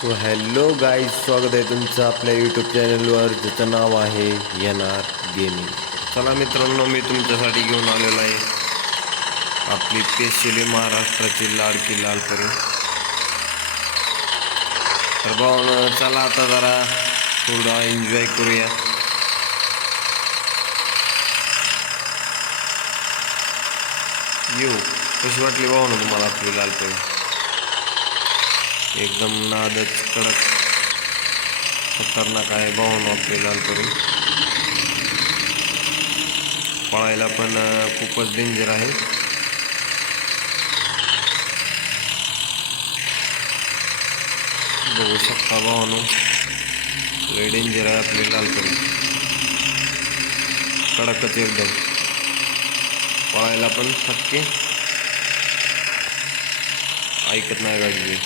So hello guys स्वागत आहे तुमचं आपल्या यूट्यूब चॅनलवर ज्याचं नाव आहे एन आर गेमिंग चला मित्रांनो मी तुमच्यासाठी घेऊन आलेलो आहे आपली स्पेशली महाराष्ट्राची लाडकी लालपरी तर भाऊ चला आता जरा थोडा एन्जॉय करूया. येऊ कशी वाटली भाऊ ना तुम्हाला आपली लालपरी एकदम नादच कडक. खतरनाक आहे भाऊन लाल करून. पळायला पण खूपच डेंजर आहे. बघू शकता भावानो. लय डेंजर आहे आपले लाल करून. कडकच एकदम. पळायला पण फटके ऐकत नाही गाडी.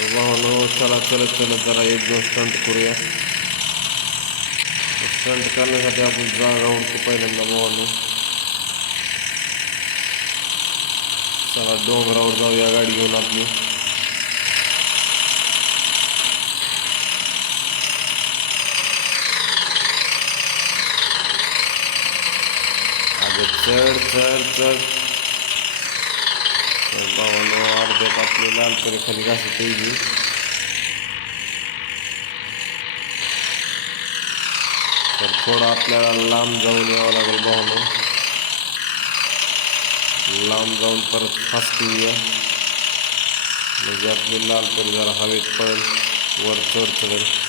तर चला चलत चलत जरा एक दोन स्टंट करूया स्टंट करण्यासाठी आपण जागा उडतो पहिल्यांदा भावानो चला. डोंगरावर जाऊया गाडी घेऊन आपली अगं चढ चढ चढ بہ د اپنی لال پیڑ خریدا تھوڑا اپنے لمب جاؤں لگے بہن لمب جاؤن پر لال پڑ جا رہا ہایت پڑے وغیرہ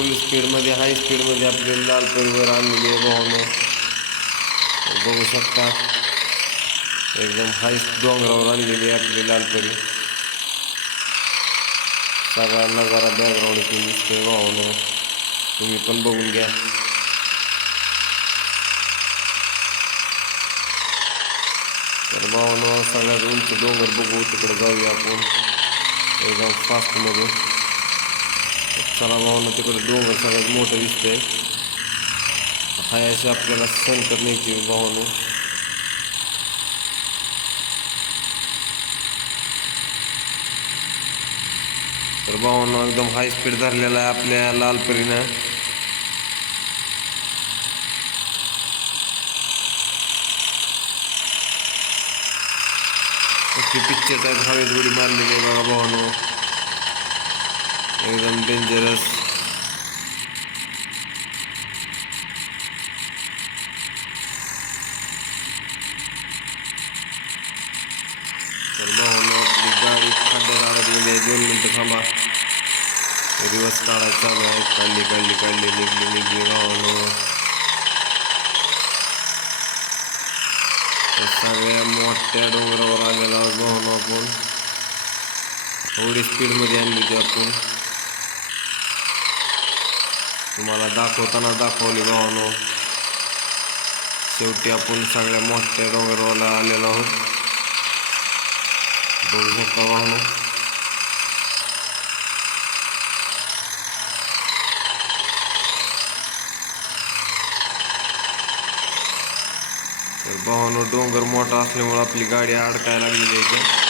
فل مدھیے ہائی اسپیڈ مدد لال پیڑ بگو سکتا ایک دم ہائی ڈوگ لال پری سارا نظارا بیک گراؤنڈ ہے بہنچ ڈوگر بگو تو بوانو ایک دم ہائی اسپیڈ در اپنے لال پرین پکچر بار لی گئی بہانو ایک دم ڈرٹ سوٹیا ڈوگر تھوڑی اسپیڈ مدد تمہارا داخوت میرے ڈوگر آپ بہانو ڈوگر موٹا اس لیے اپنی گاڑی آڑکا لگے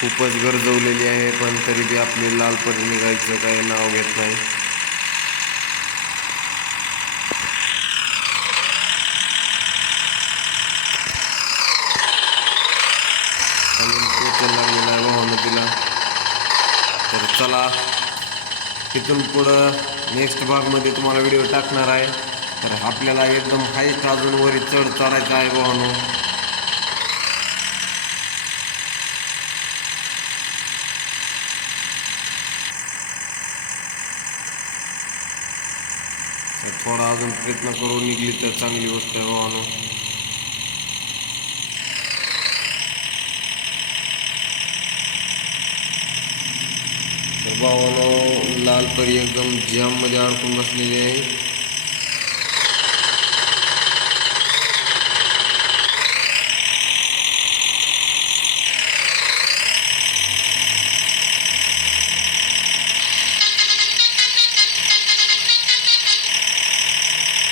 खूपच गरजवलेली आहे पण तरी बी आपली लालपरी निघायचं काही नाव घेत नाही. लागलेला आहे भावानं तिला तर चला तिथून पुढं नेक्स्ट भागमध्ये तुम्हाला व्हिडिओ टाकणार आहे. तर आपल्याला एकदम हाईट अजून वरी चढ चढायचं आहे भावानो थोडा अजून प्रयत्न करून निघली तर चांगली गोष्ट आहे भावानं तर भावानं लाल परी एकदम जाममध्ये अडकून बसलेली आहे